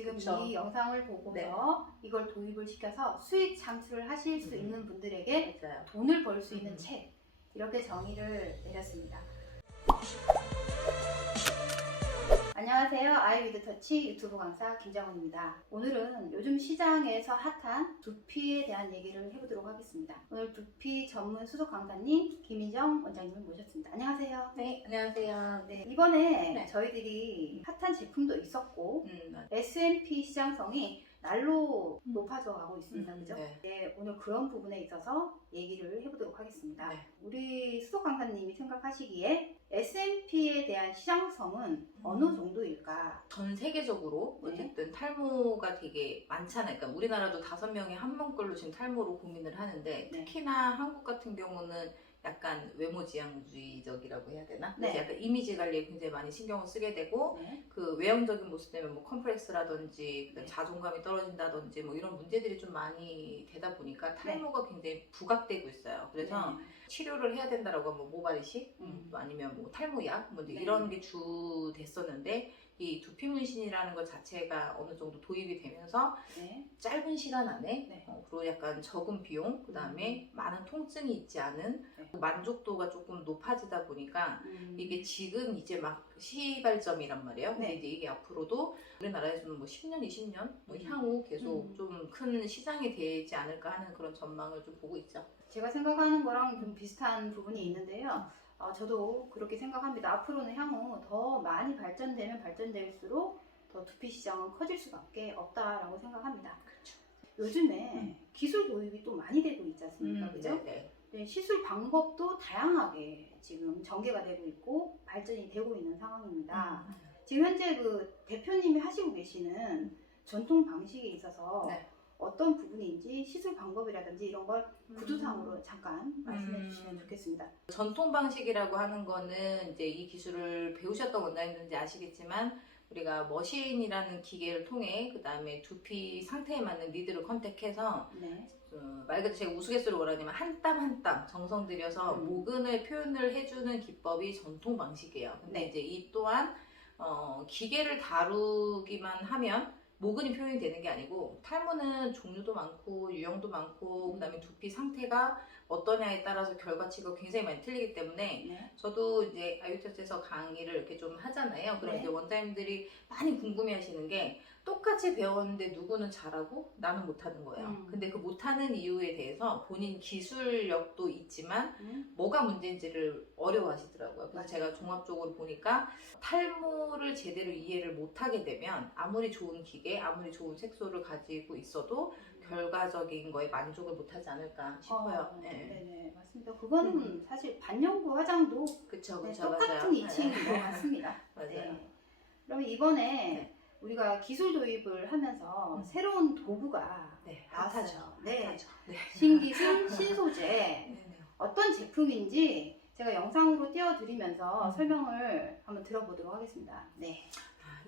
지금 그쵸. 이 영상을 보고서 네. 이걸 도입을 시켜서 수익 창출을 하실 수 있는 분들에게 맞아요. 돈을 벌 수 있는 음. 책, 이렇게 정의를 내렸습니다. 안녕하세요. 아이 위드 터치 유튜브 강사 김정은입니다. 오늘은 요즘 시장에서 핫한 두피에 대한 얘기를 해보도록 하겠습니다. 오늘 두피 전문 수석 강사님 김희정 원장님을 모셨습니다. 안녕하세요. 네, 안녕하세요. 네, 이번에 네. 저희들이 핫한 제품도 있었고 맞아요. S&P 시장성이 날로 높아져 가고 있습니다. 그죠? 네. 네, 오늘 그런 부분에 있어서 얘기를 해보도록 하겠습니다. 네. 우리 수석 강사님이 생각하시기에 S&P에 대한 시장성은 어느 정도일까? 전 세계적으로 네. 어쨌든 탈모가 되게 많잖아요. 그러니까 우리나라도 5명에 1명꼴로 지금 탈모로 고민을 하는데 네. 특히나 한국 같은 경우는 약간 외모지향주의적이라고 해야 되나? 네. 그래서 약간 이미지 관리에 굉장히 많이 신경을 쓰게 되고 네. 그 외형적인 모습 때문에 뭐 컴플렉스라든지 그다음에 네. 자존감이 떨어진다든지 뭐 이런 문제들이 좀 많이 되다 보니까 탈모가 굉장히 부각되고 있어요. 그래서 네. 치료를 해야 된다라고 하면 모발이식 또 아니면 뭐 탈모약 뭐 이제 네. 이런 게 주 됐었는데 이 두피 문신이라는 것 자체가 어느 정도 도입이 되면서 네. 짧은 시간 안에 네. 그리고 약간 적은 비용 그 다음에 많은 통증이 있지 않은 네. 만족도가 조금 높아지다 보니까 이게 지금 이제 막 시발점이란 말이에요. 근데 네. 이제 이게 앞으로도 우리나라에서는 뭐 10년, 20년 뭐 음. 향후 계속 음. 좀 큰 시장이 되지 않을까 하는 그런 전망을 좀 보고 있죠. 제가 생각하는 거랑 좀 비슷한 부분이 있는데요. 저도 그렇게 생각합니다. 앞으로는 향후 더 많이 발전되면 발전될수록 더 두피 시장은 커질 수밖에 없다라고 생각합니다. 그렇죠. 요즘에 기술 도입이 또 많이 되고 있지 않습니까? 그죠? 네. 네, 시술 방법도 다양하게 지금 전개가 되고 있고 발전이 되고 있는 상황입니다. 지금 현재 그 대표님이 하시고 계시는 전통 방식에 있어서 네. 어떤 부분인지 시술 방법이라든지 이런 걸 구두상으로 잠깐 말씀해 주시면 좋겠습니다. 전통 방식이라고 하는 거는 이제 이 기술을 배우셨던 원장님들인지 아시겠지만 우리가 머신이라는 기계를 통해 그 다음에 두피 상태에 맞는 니드를 컨택해서 네. 말 그대로 제가 우스갯소리로 뭐라냐면 한 땀 한 땀 정성 들여서 모근을 표현을 해주는 기법이 전통 방식이에요. 근데 네. 이제 이 또한 기계를 다루기만 하면 모근이 표현이 되는 게 아니고 탈모는 종류도 많고 유형도 많고 그다음에 두피 상태가 어떠냐에 따라서 결과치가 굉장히 많이 틀리기 때문에 네. 저도 이제 아유터치에서 강의를 이렇게 좀 하잖아요. 그럼 네. 이제 원장님들이 많이 궁금해하시는 게 똑같이 배웠는데 누구는 잘하고 나는 못하는 거예요. 근데 그 못하는 이유에 대해서 본인 기술력도 있지만 뭐가 문제인지를 어려워하시더라고요. 그래서 맞아요. 제가 종합적으로 보니까 탈모를 제대로 이해를 못하게 되면 아무리 좋은 기계, 아무리 좋은 색소를 가지고 있어도 결과적인 거에 만족을 못하지 않을까 싶어요. 네. 네네, 맞습니다. 그거는 사실 반영구 화장도 그쵸, 네, 그쵸, 똑같은 맞아요. 이치인 것 같습니다. 맞아요. 네. 그러면 이번에 네. 우리가 기술 도입을 하면서 새로운 도구가 네, 나왔어요. 핫하죠. 네. 핫하죠. 네. 신기술, 신소재, 네. 어떤 제품인지 제가 영상으로 띄워드리면서 설명을 한번 들어보도록 하겠습니다. 네.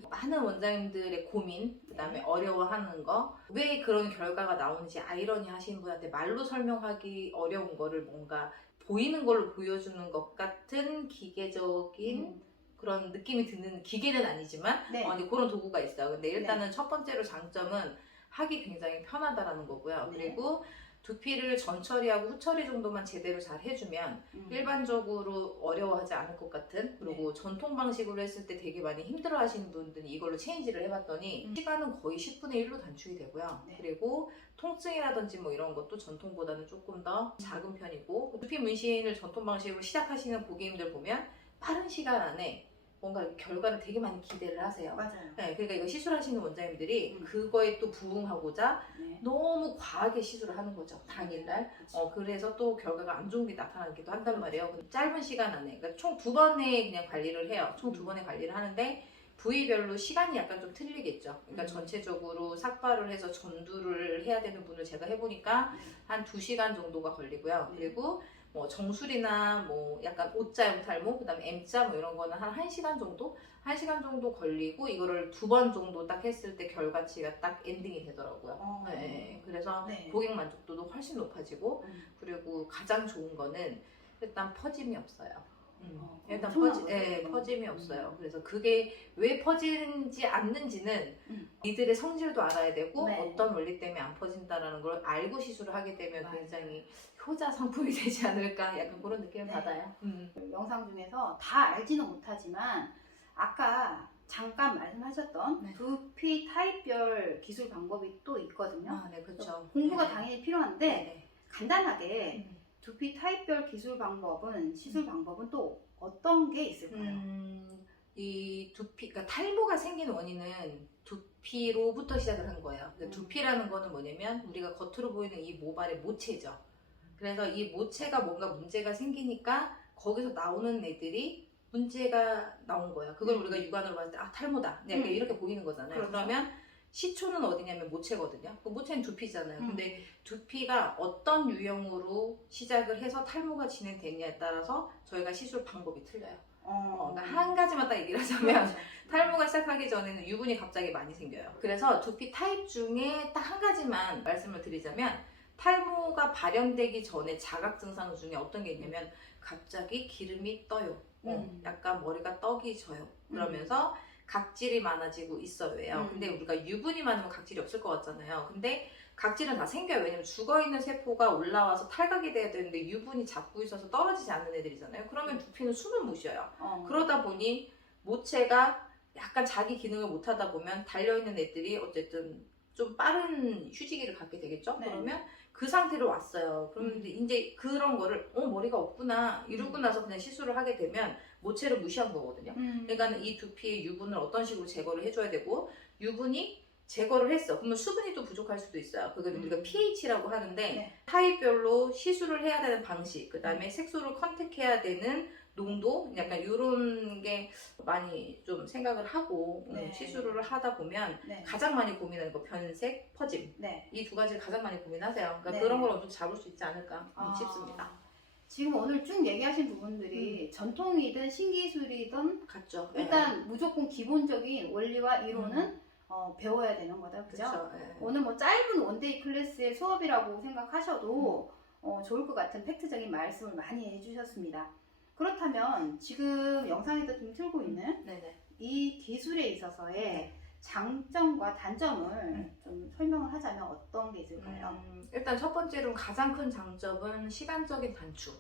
많은 원장님들의 고민, 그 다음에 어려워하는 거, 왜 그런 결과가 나오는지 아이러니 하시는 분한테 말로 설명하기 어려운 거를 뭔가 보이는 걸로 보여주는 것 같은 기계적인 그런 느낌이 드는 기계는 아니지만 네. 이제 그런 도구가 있어요. 근데 일단은 첫 번째로 장점은 하기 굉장히 편하다라는 거고요. 네. 그리고 두피를 전처리하고 후처리 정도만 제대로 잘 해주면 일반적으로 어려워하지 않을 것 같은 그리고 전통 방식으로 했을 때 되게 많이 힘들어 하시는 분들이 이걸로 체인지를 해봤더니 시간은 거의 10분의 1로 단축이 되고요. 네. 그리고 통증이라든지 뭐 이런 것도 전통보다는 조금 더 작은 편이고 두피 문신을 전통 방식으로 시작하시는 고객님들 보면 빠른 시간 안에 뭔가 결과를 되게 많이 기대를 하세요. 맞아요. 네, 그러니까 이거 시술하시는 원장님들이 그거에 또 부응하고자 네. 너무 과하게 시술을 하는 거죠. 당일날. 그래서 또 결과가 안 좋은 게 나타나기도 한단 말이에요. 짧은 시간 안에. 그러니까 총 2번의 그냥 관리를 해요. 총 2번의 관리를 하는데 부위별로 시간이 약간 좀 틀리겠죠. 그러니까 전체적으로 삭발을 해서 전두를 해야 되는 분을 제가 해보니까 한 2시간 정도가 걸리고요. 그리고 뭐 정수리나 뭐 약간 O자형 탈모, 그 다음에 M자 뭐 이런 거는 한 1시간 정도? 1시간 정도 걸리고 이거를 2번 정도 딱 했을 때 결과치가 딱 엔딩이 되더라고요. 네, 그래서 고객 만족도도 훨씬 높아지고 그리고 가장 좋은 거는 일단 퍼짐이 없어요. 일단 엄청난 퍼짐이 없어요. 그래서 그게 왜 퍼지는지 않는지는 이들의 성질도 알아야 되고 네. 어떤 원리 때문에 안 퍼진다라는 걸 알고 시술을 하게 되면 맞아요. 굉장히 효자 상품이 되지 않을까 약간 그런 느낌을 네. 받아요. 영상 중에서 다 알지는 못하지만 아까 잠깐 말씀하셨던 네. 두피 타입별 기술 방법이 또 있거든요. 네, 그렇죠. 공부가 네. 당연히 필요한데 네. 간단하게 두피 타입별 기술 방법은 시술 방법은 또 어떤 게 있을까요? 이 두피, 그러니까 탈모가 생기는 원인은 두피로부터 시작을 한 거예요. 그러니까 두피라는 거는 뭐냐면 우리가 겉으로 보이는 이 모발의 모체죠. 그래서 이 모체가 뭔가 문제가 생기니까 거기서 나오는 애들이 문제가 나온 거예요. 그걸 우리가 육안으로 봤을 때 탈모다. 약간 이렇게 보이는 거잖아요. 그렇죠. 그러면 시초는 어디냐면 모체거든요. 그 모체는 두피잖아요. 음. 근데 두피가 어떤 유형으로 시작을 해서 탈모가 진행됐냐에 따라서 저희가 시술 방법이 틀려요. 그러니까 한 가지만 딱 얘기를 하자면 그렇죠. 탈모가 시작하기 전에는 유분이 갑자기 많이 생겨요. 그래서 두피 타입 중에 딱 한 가지만 말씀을 드리자면 탈모가 발현되기 전에 자각 증상 중에 어떤 게 있냐면 갑자기 기름이 떠요. 약간 머리가 떡이 져요. 그러면서 각질이 많아지고 있어요. 근데 우리가 유분이 많으면 각질이 없을 것 같잖아요. 근데 각질은 다 생겨요. 왜냐면 죽어있는 세포가 올라와서 탈각이 돼야 되는데 유분이 잡고 있어서 떨어지지 않는 애들이잖아요. 그러면 두피는 숨을 못 쉬어요. 그러다 보니 모체가 약간 자기 기능을 못 하다 보면 달려있는 애들이 어쨌든 좀 빠른 휴지기를 갖게 되겠죠? 네. 그러면 그 상태로 왔어요. 그런데 이제 그런 거를 머리가 없구나 이러고 나서 그냥 시술을 하게 되면 모체를 무시한 거거든요. 그러니까 이 두피의 유분을 어떤 식으로 제거를 해줘야 되고 유분이 제거를 했어. 그러면 수분이 또 부족할 수도 있어요. 그걸 우리가 pH라고 하는데 네. 타입별로 시술을 해야 되는 방식, 그 다음에 색소를 컨택해야 되는 농도, 약간 이런 게 많이 좀 생각을 하고 네. 시술을 하다 보면 네. 가장 많이 고민하는 거 변색, 퍼짐 네. 이 두 가지를 가장 많이 고민하세요. 그러니까 네. 그런 걸 어느 정도 잡을 수 있지 않을까 싶습니다. 지금 오늘 쭉 얘기하신 부분들이 전통이든 신기술이든 같죠. 일단 무조건 기본적인 원리와 이론은 배워야 되는 거다. 그죠? 그렇죠. 오늘 뭐 짧은 원데이 클래스의 수업이라고 생각하셔도 좋을 것 같은 팩트적인 말씀을 많이 해주셨습니다. 그렇다면 지금 영상에도 좀 틀고 있는 네네. 이 기술에 있어서의 장점과 단점을 좀 설명을 하자면 어떤 게 있을까요? 일단 첫 번째로 가장 큰 장점은 시간적인 단축.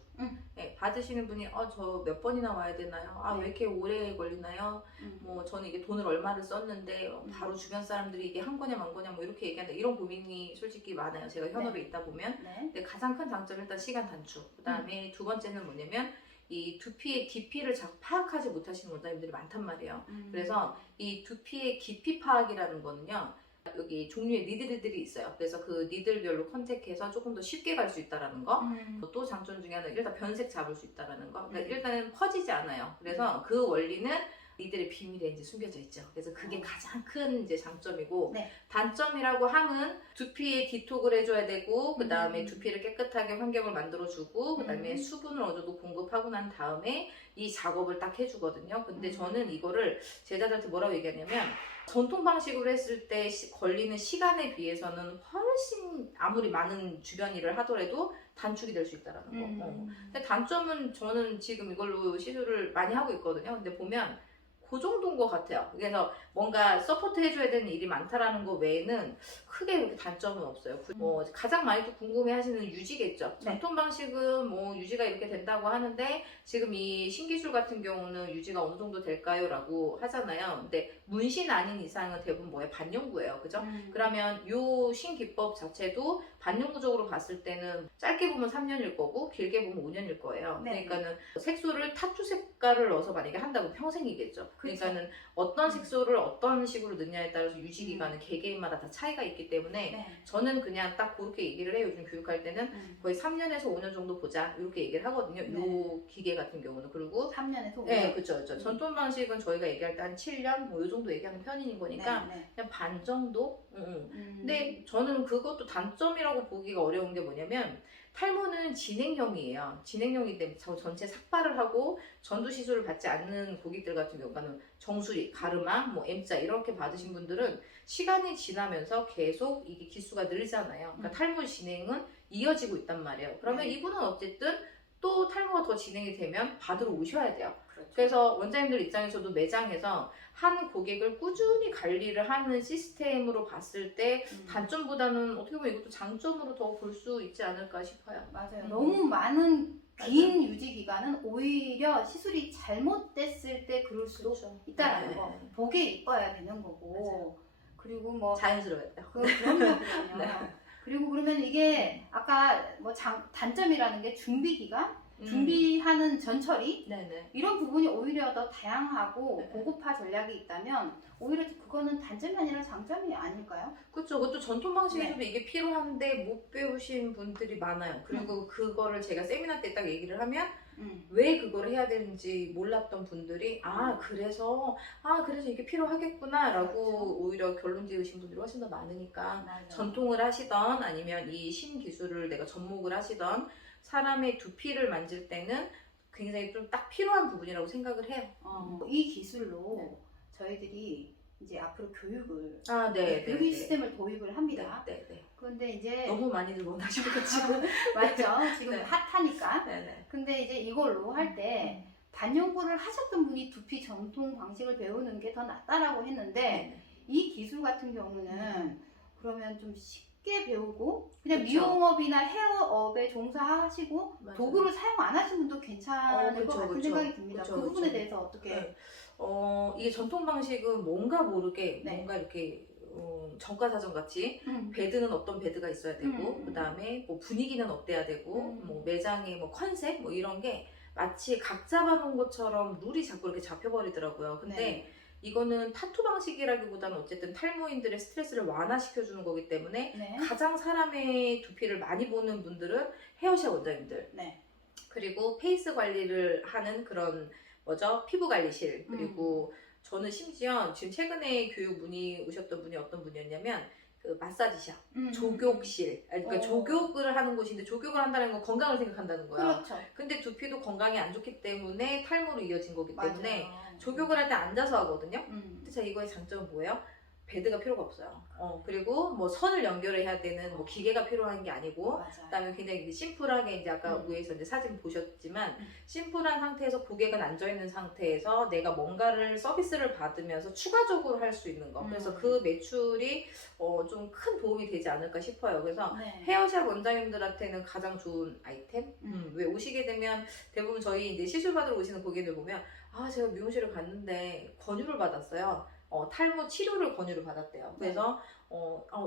네, 받으시는 분이 저 몇 번이나 와야 되나요? 왜 이렇게 오래 걸리나요? 뭐 저는 이게 돈을 얼마를 썼는데 바로 주변 사람들이 이게 한 거냐 만 거냐 뭐 이렇게 얘기한다. 이런 고민이 솔직히 많아요. 제가 현업에 있다 보면. 네. 근데 가장 큰 장점은 일단 시간 단축. 그 다음에 두 번째는 뭐냐면 이 두피의 깊이를 잘 파악하지 못하시는 원장님들이 많단 말이에요. 그래서 이 두피의 깊이 파악이라는 거는요. 여기 종류의 니들들이 있어요. 그래서 그 니들별로 컨택해서 조금 더 쉽게 갈 수 있다라는 거. 또 장점 중에 하나는 일단 변색 잡을 수 있다라는 거. 그러니까 일단은 퍼지지 않아요. 그래서 그 원리는 이들의 비밀에 이제 숨겨져 있죠. 그래서 그게 가장 큰 이제 장점이고 네. 단점이라고 하면 두피에 디톡을 해줘야 되고 그 다음에 두피를 깨끗하게 환경을 만들어주고 그 다음에 수분을 어느 정도 공급하고 난 다음에 이 작업을 딱 해주거든요. 근데 저는 이거를 제자들한테 뭐라고 얘기하냐면 전통 방식으로 했을 때 걸리는 시간에 비해서는 훨씬 아무리 많은 주변 일을 하더라도 단축이 될 수 있다라는 거. 근데 단점은 저는 지금 이걸로 시술을 많이 하고 있거든요. 근데 보면 그 정도인 것 같아요. 그래서 뭔가 서포트 해줘야 되는 일이 많다라는 거 외에는 크게 그렇게 단점은 없어요. 가장 많이 또 궁금해 하시는 유지겠죠. 네. 전통 방식은 뭐 유지가 이렇게 된다고 하는데 지금 이 신기술 같은 경우는 유지가 어느 정도 될까요? 라고 하잖아요. 근데 문신 아닌 이상은 대부분 뭐예요? 반영구예요. 그죠? 그러면 요 신기법 자체도 반영구적으로 봤을 때는 짧게 보면 3년일 거고 길게 보면 5년일 거예요. 네. 그러니까는 색소를 타투 색깔을 넣어서 만약에 한다고 평생이겠죠. 그러니까는 어떤 색소를 어떤 식으로 넣냐에 따라서 유지 기간은 개개인마다 다 차이가 있기 때문에 네. 저는 그냥 딱 그렇게 얘기를 해요. 요즘 교육할 때는 거의 3년에서 5년 정도 보자 이렇게 얘기를 하거든요. 네. 요 기계 같은 경우는. 그리고 3년에서 5년. 네, 그렇죠. 전통 방식은 저희가 얘기할 때 한 7년 뭐 요 정도 얘기하는 편인 거니까 네. 그냥 반 정도. 근데 저는 그것도 단점이라고 보기가 어려운 게 뭐냐면 탈모는 진행형이에요. 진행형이기 때문에 전체 삭발을 하고 전두 시술을 받지 않는 고객들 같은 경우는 정수리, 가르마, 뭐 M자 이렇게 받으신 분들은 시간이 지나면서 계속 이게 기수가 늘잖아요. 그러니까 탈모 진행은 이어지고 있단 말이에요. 그러면 이분은 어쨌든 또 탈모가 더 진행이 되면 받으러 오셔야 돼요. 그렇죠. 그래서 원장님들 입장에서도 매장에서 한 고객을 꾸준히 관리를 하는 시스템으로 봤을 때 단점보다는 어떻게 보면 이것도 장점으로 더 볼 수 있지 않을까 싶어요. 맞아요. 너무 많은 긴 유지 기간은 오히려 시술이 잘못됐을 때 그럴 수도 그렇죠. 있다라는 네. 거. 보게 이뻐야 되는 거고. 그리고 뭐 자연스러워야 돼요. 그럼요. 네. 그리고 그러면 이게 아까 뭐 단점이라는 게 준비 기간, 준비하는 전처리 네네. 이런 부분이 오히려 더 다양하고 네. 고급화 전략이 있다면 오히려 그거는 단점이 아니라 장점이 아닐까요? 그렇죠. 그것도 전통 방식에서도 이게 필요한데 못 배우신 분들이 많아요. 그리고 그거를 제가 세미나 때 딱 얘기를 하면 왜 그거를 해야 되는지 몰랐던 분들이 그래서 이게 필요하겠구나 라고 그렇죠. 오히려 결론 지으신 분들이 훨씬 더 많으니까 맞아요. 전통을 하시던 아니면 이 신기술을 내가 접목을 하시던 사람의 두피를 만질 때는 굉장히 좀 딱 필요한 부분이라고 생각을 해요. 이 기술로 네. 저희들이 이제 앞으로 교육을 네, 교육 시스템을 도입을 합니다. 네. 그런데 이제 너무 많이들 원하셔가지고. 맞죠? 지금 네. 핫하니까. 네네. 근데 이제 이걸로 할 때 반영구를 하셨던 분이 두피 전통 방식을 배우는 게 더 낫다라고 했는데 이 기술 같은 경우는 그러면 좀 쉽게 배우고 그냥 그쵸. 미용업이나 헤어업에 종사하시고 맞아요. 도구를 사용 안 하신 분도 괜찮을 것 같은 생각이 듭니다. 그쵸, 그 부분에 그쵸. 대해서 어떻게? 네. 이게 전통 방식은 뭔가 모르게 네. 뭔가 이렇게 정가사전 같이 베드는 어떤 베드가 있어야 되고 그 다음에 뭐 분위기는 어때야 되고 뭐 매장의 뭐 컨셉 뭐 이런 게 마치 각 잡아놓은 것처럼 룰이 자꾸 이렇게 잡혀버리더라고요. 근데 네. 이거는 타투 방식이라기보다는 어쨌든 탈모인들의 스트레스를 완화시켜주는 거기 때문에 네. 가장 사람의 두피를 많이 보는 분들은 헤어샵 원장님들 네. 그리고 페이스 관리를 하는 그런 피부 관리실 그리고 저는 심지어 지금 최근에 교육 문의 오셨던 분이 어떤 분이었냐면 그 마사지샵, 조격실 그러니까 조격을 하는 곳인데 조격을 한다는 건 건강을 생각한다는 거예요. 그렇죠. 근데 두피도 건강이 안 좋기 때문에 탈모로 이어진 거기 때문에 맞아요. 조격을 할 때 앉아서 하거든요. 음. 근데 제가 이거의 장점은 뭐예요? 베드가 필요가 없어요. 그리고 뭐 선을 연결해야 되는 뭐 기계가 필요한 게 아니고 맞아요. 그다음에 굉장히 이제 심플하게 이제 아까 위에서 이제 사진 보셨지만 심플한 상태에서 고객은 앉아 있는 상태에서 내가 뭔가를 서비스를 받으면서 추가적으로 할 수 있는 거. 그래서 그 매출이 좀 큰 도움이 되지 않을까 싶어요. 그래서 네. 헤어샵 원장님들한테는 가장 좋은 아이템. 왜 오시게 되면 대부분 저희 이제 시술 받으러 오시는 고객들 보면 제가 미용실을 갔는데 권유를 받았어요. 탈모 치료를 권유를 받았대요. 그래서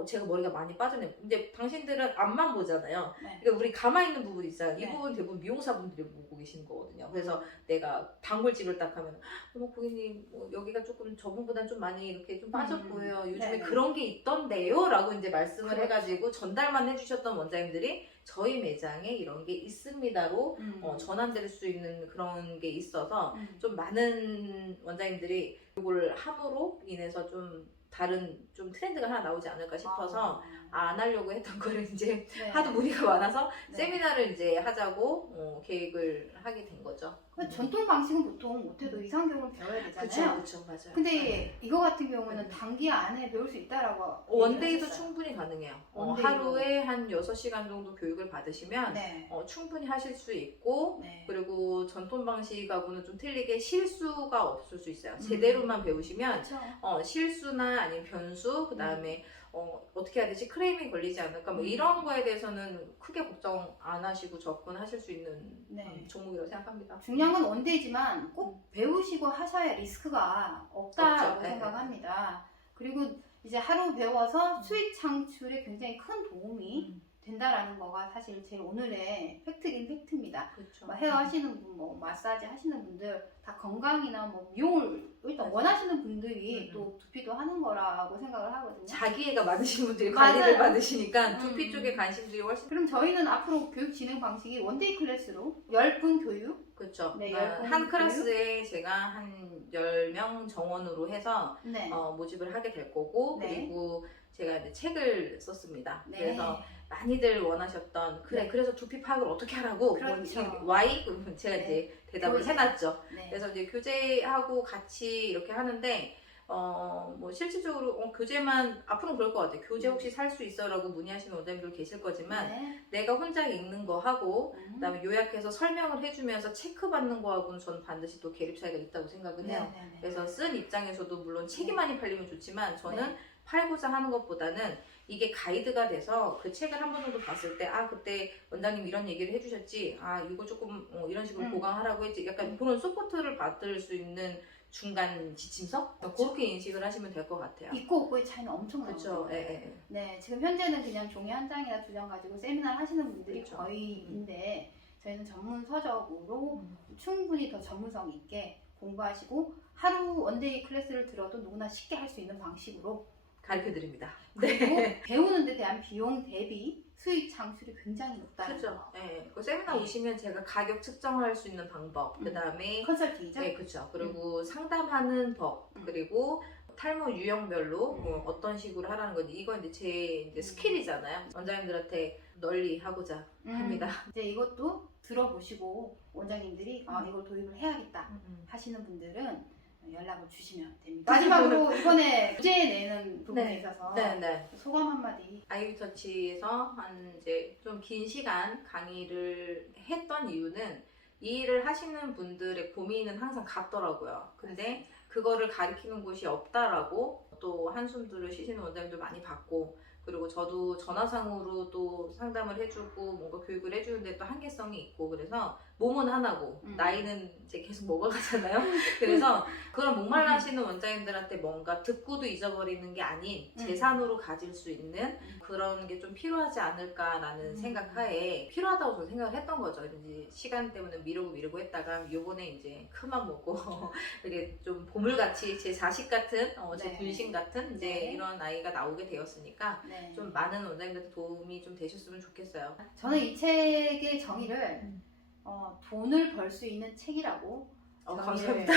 제가 머리가 많이 빠졌네요. 근데 당신들은 앞만 보잖아요. 네. 그러니까 우리 가만히 있는 부분 있잖아요. 이 네. 부분 대부분 미용사분들이 보고 계시는 거거든요. 그래서 내가 단골집을 딱 하면 고객님 여기가 조금 저번보다는 좀 많이 이렇게 좀 빠져 보여요. 요즘에 네. 그런 게 있던데요? 라고 이제 말씀을 그렇죠. 해가지고 전달만 해주셨던 원장님들이 저희 매장에 이런 게 있습니다로 전환될 수 있는 그런 게 있어서 좀 많은 원장님들이 이걸 함으로 인해서 좀 다른 좀 트렌드가 하나 나오지 않을까 싶어서 안 하려고 했던 거를 이제 네. 하도 문의가 많아서 네. 세미나를 이제 하자고 계획을 하게 된 거죠. 전통 방식은 보통 못해도 이상경을 배워야 되잖아요. 그쵸, 맞아요. 근데 이거 같은 경우는 네. 단기 안에 배울 수 있다라고 원데이도 얘기하셨어요. 충분히 가능해요. 원데이로. 하루에 한 6시간 정도 교육을 받으시면 네. 충분히 하실 수 있고 네. 그리고 전통 방식하고는 좀 틀리게 실수가 없을 수 있어요. 제대로만 배우시면 그렇죠. 실수나 아니면 변수 그 다음에 어떻게 해야 되지? 크레임이 걸리지 않을까? 뭐 이런 거에 대해서는 크게 걱정 안 하시고 접근하실 수 있는 네. 종목이라고 생각합니다. 중요한 건 원데이지만 꼭 배우시고 하셔야 리스크가 없다라고 없죠. 네. 생각합니다. 그리고 이제 하루 배워서 수익 창출에 굉장히 큰 도움이 된다라는 거가 사실 제 오늘의 팩트긴 팩트입니다. 그렇죠. 헤어 하시는 분, 뭐 마사지 하시는 분들 다 건강이나 뭐 미용을 일단 맞아요. 원하시는 분들이 또 두피도 하는 거라고 생각을 하거든요. 자기애가 많으신 분들이 맞아요. 관리를 받으시니까 두피 음. 쪽에 관심들이 훨씬 그럼 저희는 앞으로 교육 진행 방식이 원데이 클래스로 10분 교육 그렇죠. 네, 한 클래스에 제가 한 10명 정원으로 해서 네. 모집을 하게 될 거고 네. 그리고 제가 이제 책을 썼습니다. 네. 그래서 많이들 원하셨던 네. 그래서 두피 파악을 어떻게 하라고 그렇죠. why? 제가 네. 이제 대답을 교재. 해놨죠. 네. 그래서 이제 교재하고 같이 이렇게 하는데 뭐 실질적으로 교재만 앞으로 그럴 것 같아요. 교재 혹시 살 수 있어라고 문의하시는 원장님들 계실 거지만 네. 내가 혼자 읽는 거 하고 그다음에 요약해서 설명을 해주면서 체크받는 거하고는 저는 반드시 또 계립 차이가 있다고 생각은 해요. 네네네. 그래서 쓴 입장에서도 물론 책이 많이 팔리면 좋지만 저는 네. 팔고자 하는 것보다는 이게 가이드가 돼서 그 책을 한 번 정도 봤을 때 그때 원장님 이런 얘기를 해주셨지 이거 조금 이런 식으로 보강하라고 했지 약간 그런 서포트를 받을 수 있는 중간 지침서? 그렇게 인식을 하시면 될 것 같아요. 있고 없고의 차이는 엄청나요. 그렇죠. 네, 지금 현재는 그냥 종이 한 장이나 두 장 가지고 세미나를 하시는 분들이 그렇죠. 거의인데 저희는 전문 서적으로 충분히 더 전문성 있게 공부하시고 하루 원데이 클래스를 들어도 누구나 쉽게 할 수 있는 방식으로 가르쳐 드립니다. 그리고 배우는 데 대한 비용 대비 수익 창출이 굉장히 높다는 그렇죠. 거. 네. 그 세미나 오시면 제가 가격 측정할 수 있는 방법, 그 다음에 컨설팅이죠? 네, 그렇죠. 그리고 상담하는 법, 그리고 탈모 유형별로 어떤 식으로 하라는 건지 이건 이제 제 이제 스킬이잖아요. 원장님들한테 널리 하고자 합니다. 이제 이것도 들어보시고 원장님들이 이걸 도입을 해야겠다 하시는 분들은 연락을 주시면 됩니다. 마지막으로 이번에 주제 내는 부분에 있어서 네. 소감 한마디. 아이비터치에서 한 이제 좀 긴 시간 강의를 했던 이유는 이 일을 하시는 분들의 고민은 항상 같더라고요. 근데 그거를 가리키는 곳이 없다라고 또 한숨들을 쉬시는 원장님들 많이 봤고, 그리고 저도 전화상으로 또 상담을 해주고 뭔가 교육을 해주는데 또 한계성이 있고, 그래서 몸은 하나고 나이는 이제 계속 먹어가잖아요. 그래서 그런 목말라 하시는 원장님들한테 뭔가 듣고도 잊어버리는 게 아닌 재산으로 가질 수 있는 그런 게 좀 필요하지 않을까라는 생각하에 필요하다고 저는 생각을 했던 거죠. 이제 시간 때문에 미루고 했다가 요번에 이제 큰맘 먹고 이게 좀 보물같이 제 자식 같은 제 분신 같은 이제 이런 아이가 나오게 되었으니까 좀 많은 원장님들한테 도움이 좀 되셨으면 좋겠어요. 저는 이 책의 정의를 돈을 벌 수 있는 책이라고 감사합니다.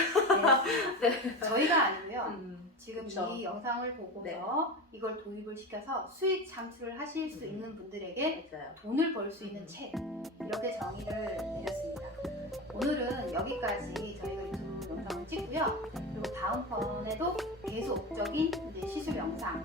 네. 저희가 아니고요. 지금 그쵸. 이 영상을 보고서 이걸 도입을 시켜서 수익 창출을 하실 수 있는 분들에게 맞아요. 돈을 벌 수 있는 책, 이렇게 정의를 내렸습니다. 오늘은 여기까지 저희가 유튜브 영상을 찍고요. 그리고 다음 편에도 계속적인 이제 시술 영상